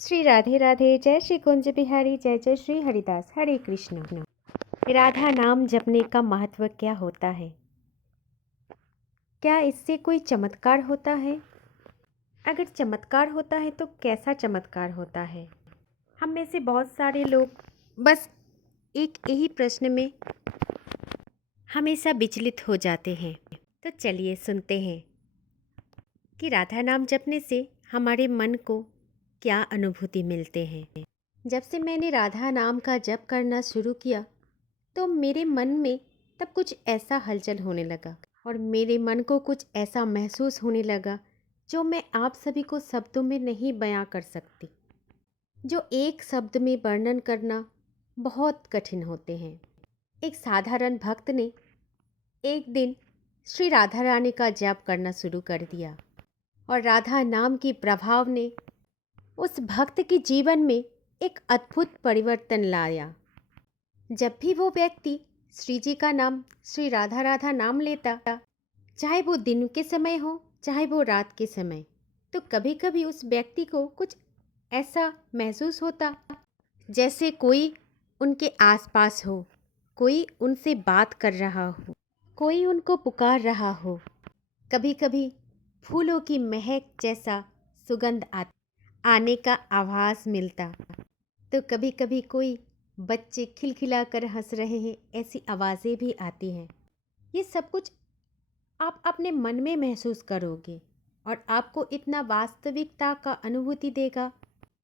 श्री राधे राधे। जय श्री कुंज बिहारी। जय जय श्री हरिदास। हरे कृष्ण। राधा नाम जपने का महत्व क्या होता है? क्या इससे कोई चमत्कार होता है? अगर चमत्कार होता है तो कैसा चमत्कार होता है? हम में से बहुत सारे लोग बस एक यही प्रश्न में हमेशा विचलित हो जाते हैं। तो चलिए सुनते हैं कि राधा नाम जपने से हमारे मन को क्या अनुभूति मिलते हैं। जब से मैंने राधा नाम का जप करना शुरू किया तो मेरे मन में तब कुछ ऐसा हलचल होने लगा और मेरे मन को कुछ ऐसा महसूस होने लगा जो मैं आप सभी को शब्दों में नहीं बयां कर सकती, जो एक शब्द में वर्णन करना बहुत कठिन होते हैं। एक साधारण भक्त ने एक दिन श्री राधा रानी का जप करना शुरू कर दिया और राधा नाम की प्रभाव ने उस भक्त के जीवन में एक अद्भुत परिवर्तन लाया। जब भी वो व्यक्ति श्री जी का नाम, श्री राधा राधा नाम लेता, चाहे वो दिन के समय हो चाहे वो रात के समय, तो कभी कभी उस व्यक्ति को कुछ ऐसा महसूस होता जैसे कोई उनके आसपास हो, कोई उनसे बात कर रहा हो, कोई उनको पुकार रहा हो। कभी कभी फूलों की महक जैसा सुगंध आने का आभास मिलता, तो कभी कभी कोई बच्चे खिलखिलाकर हंस रहे हैं ऐसी आवाज़ें भी आती हैं। ये सब कुछ आप अपने मन में महसूस करोगे और आपको इतना वास्तविकता का अनुभूति देगा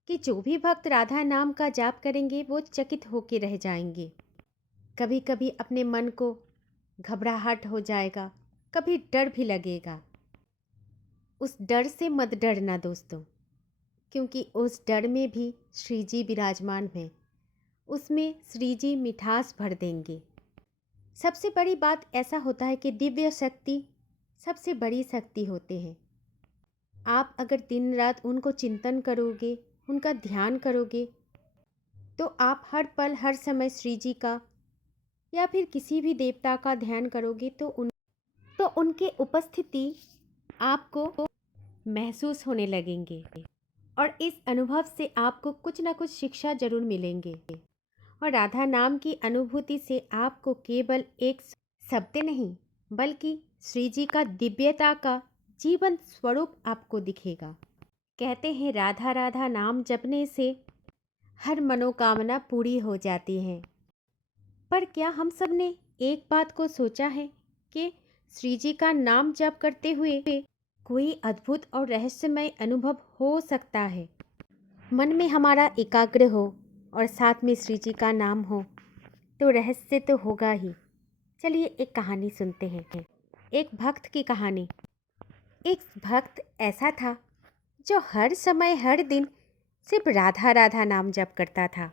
कि जो भी भक्त राधा नाम का जाप करेंगे वो चकित होकर रह जाएंगे। कभी कभी अपने मन को घबराहट हो जाएगा, कभी डर भी लगेगा। उस डर से मत डरना दोस्तों, क्योंकि उस डर में भी श्री जी विराजमान हैं। उसमें श्री जी मिठास भर देंगे। सबसे बड़ी बात ऐसा होता है कि दिव्य शक्ति सबसे बड़ी शक्ति होते हैं। आप अगर दिन रात उनको चिंतन करोगे, उनका ध्यान करोगे, तो आप हर पल हर समय श्री जी का या फिर किसी भी देवता का ध्यान करोगे तो उनके उपस्थिति आपको महसूस होने लगेंगे और इस अनुभव से आपको कुछ ना कुछ शिक्षा जरूर मिलेंगे। और राधा नाम की अनुभूति से आपको केवल एक शब्द नहीं बल्कि श्री जी का दिव्यता का जीवन स्वरूप आपको दिखेगा। कहते हैं राधा राधा नाम जपने से हर मनोकामना पूरी हो जाती है। पर क्या हम सब ने एक बात को सोचा है कि श्री जी का नाम जप करते हुए कोई अद्भुत और रहस्यमय अनुभव हो सकता है। मन में हमारा एकाग्र हो और साथ में श्री जी का नाम हो तो रहस्य तो होगा ही। चलिए एक कहानी सुनते हैं, एक भक्त की कहानी। एक भक्त ऐसा था जो हर समय हर दिन सिर्फ राधा राधा नाम जप करता था।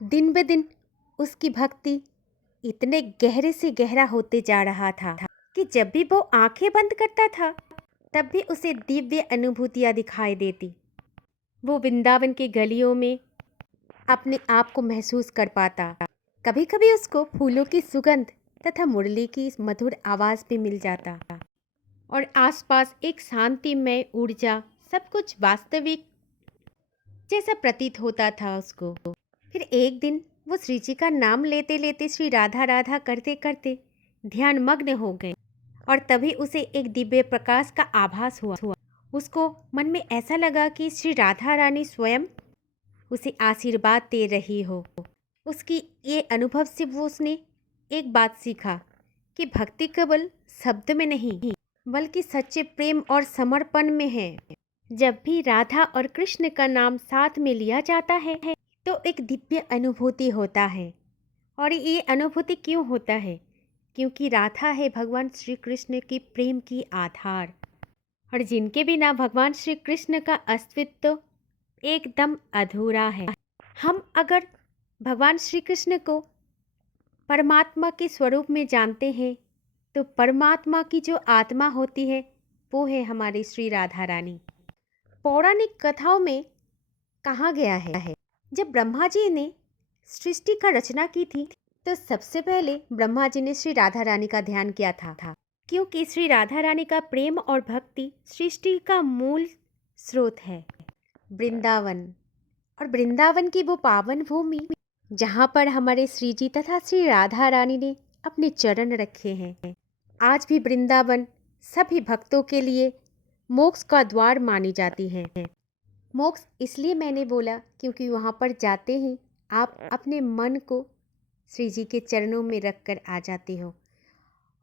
दिन ब दिन उसकी भक्ति इतने गहरे से गहरा होते जा रहा था कि जब भी वो आंखें बंद करता था तब भी उसे दिव्य अनुभूतियाँ दिखाई देती। वो वृंदावन के गलियों में अपने आप को महसूस कर पाता। कभी कभी उसको फूलों की सुगंध तथा मुरली की मधुर आवाज़ भी मिल जाता और आसपास एक शांतिमय ऊर्जा, सब कुछ वास्तविक जैसा प्रतीत होता था उसको। फिर एक दिन वो श्री जी का नाम लेते लेते, श्री राधा राधा करते करते ध्यान मग्न हो गए और तभी उसे एक दिव्य प्रकाश का आभास हुआ। उसको मन में ऐसा लगा कि श्री राधा रानी स्वयं उसे आशीर्वाद दे रही हो। उसकी ये अनुभव से वो उसने एक बात सीखा कि भक्ति केवल शब्द में नहीं बल्कि सच्चे प्रेम और समर्पण में है। जब भी राधा और कृष्ण का नाम साथ में लिया जाता है तो एक दिव्य अनुभूति होता है। और ये अनुभूति क्यों होता है? क्योंकि राधा है भगवान श्री कृष्ण की प्रेम की आधार, और जिनके बिना भगवान श्री कृष्ण का अस्तित्व एकदम अधूरा है। हम अगर भगवान श्री कृष्ण को परमात्मा के स्वरूप में जानते हैं तो परमात्मा की जो आत्मा होती है वो है हमारी श्री राधा रानी। पौराणिक कथाओं में कहा गया है जब ब्रह्मा जी ने सृष्टि का रचना की थी तो सबसे पहले ब्रह्मा जी ने श्री राधा रानी का ध्यान किया था, क्योंकि श्री राधा रानी का प्रेम और भक्ति सृष्टि का मूल स्रोत है। वृंदावन और वृंदावन की वो पावन भूमि जहाँ पर हमारे श्री जी तथा श्री राधा रानी ने अपने चरण रखे हैं। आज भी वृंदावन सभी भक्तों के लिए मोक्ष का द्वार मानी जाती है। मोक्ष इसलिए मैंने बोला क्योंकि वहाँ पर जाते ही आप अपने मन को श्री जी के चरणों में रख कर आ जाते हो,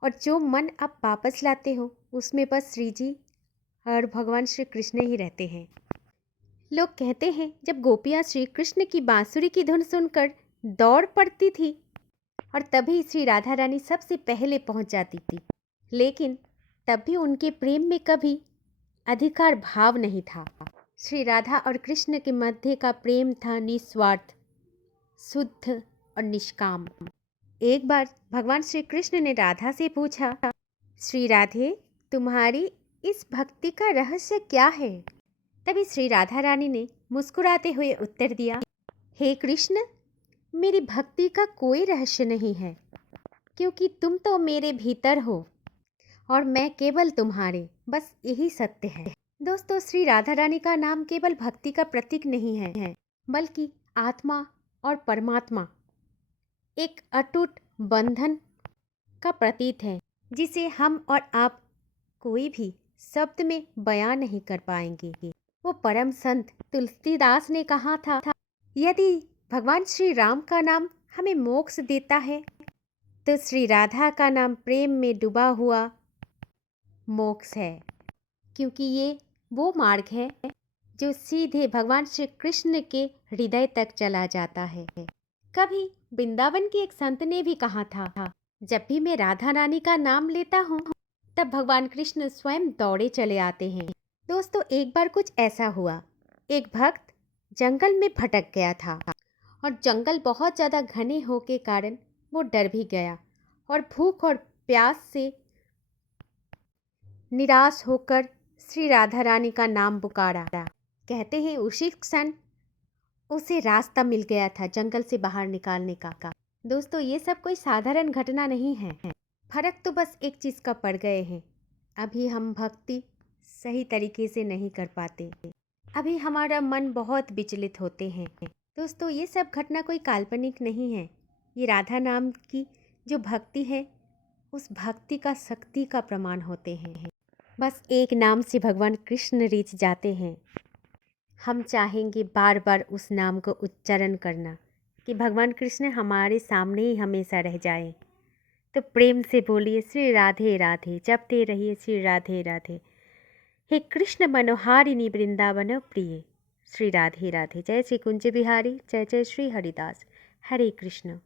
और जो मन आप वापस लाते हो उसमें बस श्री जी और भगवान श्री कृष्ण ही रहते हैं। लोग कहते हैं जब गोपियाँ श्री कृष्ण की बांसुरी की धुन सुनकर दौड़ पड़ती थी और तभी श्री राधा रानी सबसे पहले पहुंच जाती थी, लेकिन तब भी उनके प्रेम में कभी अधिकार भाव नहीं था। श्री राधा और कृष्ण के मध्य का प्रेम था निस्वार्थ, शुद्ध और निष्काम। एक बार भगवान श्री कृष्ण ने राधा से पूछा, श्री राधे, तुम्हारी इस भक्ति का रहस्य क्या है? तभी श्री राधा रानी ने मुस्कुराते हुए उत्तर दिया, हे कृष्ण, मेरी भक्ति का कोई रहस्य नहीं है, क्योंकि तुम तो मेरे भीतर हो और मैं केवल तुम्हारे, बस यही सत्य है। दोस्तों, श्री राधा रानी का नाम केवल भक्ति का प्रतीक नहीं है, बल्कि आत्मा और परमात्मा एक अटूट बंधन का प्रतीक है, जिसे हम और आप कोई भी शब्द में बयान नहीं कर पाएंगे। वो परम संत तुलसीदास ने कहा था, यदि भगवान श्री राम का नाम हमें मोक्ष देता है तो श्री राधा का नाम प्रेम में डूबा हुआ मोक्ष है, क्योंकि ये वो मार्ग है जो सीधे भगवान श्री कृष्ण के हृदय तक चला जाता है। कभी वृंदावन के एक संत ने भी कहा था, जब भी मैं राधा रानी का नाम लेता हूँ तब भगवान कृष्ण स्वयं दौड़े चले आते हैं। दोस्तों, एक बार कुछ ऐसा हुआ, एक भक्त जंगल में भटक गया था और जंगल बहुत ज़्यादा घने हो के कारण वो डर भी गया और भूख और प्यास से निराश होकर श्री राधा रानी का नाम पुकारा। कहते हैं उसी क्षण उसे रास्ता मिल गया था जंगल से बाहर निकालने का। दोस्तों, ये सब कोई साधारण घटना नहीं है, फर्क तो बस एक चीज़ का पड़ गए हैं, अभी हम भक्ति सही तरीके से नहीं कर पाते, अभी हमारा मन बहुत विचलित होते हैं। दोस्तों, ये सब घटना कोई काल्पनिक नहीं है, ये राधा नाम की जो भक्ति है उस भक्ति का शक्ति का प्रमाण होते हैं। बस एक नाम से भगवान कृष्ण रीझ जाते हैं। हम चाहेंगे बार बार उस नाम को उच्चारण करना कि भगवान कृष्ण हमारे सामने ही हमेशा रह जाए। तो प्रेम से बोलिए, श्री राधे राधे, जपते रहिए श्री राधे राधे। हे कृष्ण मनोहारिणी वृंदावन प्रिय, श्री राधे राधे। जय श्री कुंज बिहारी, जय जय श्री हरिदास। हरे कृष्ण।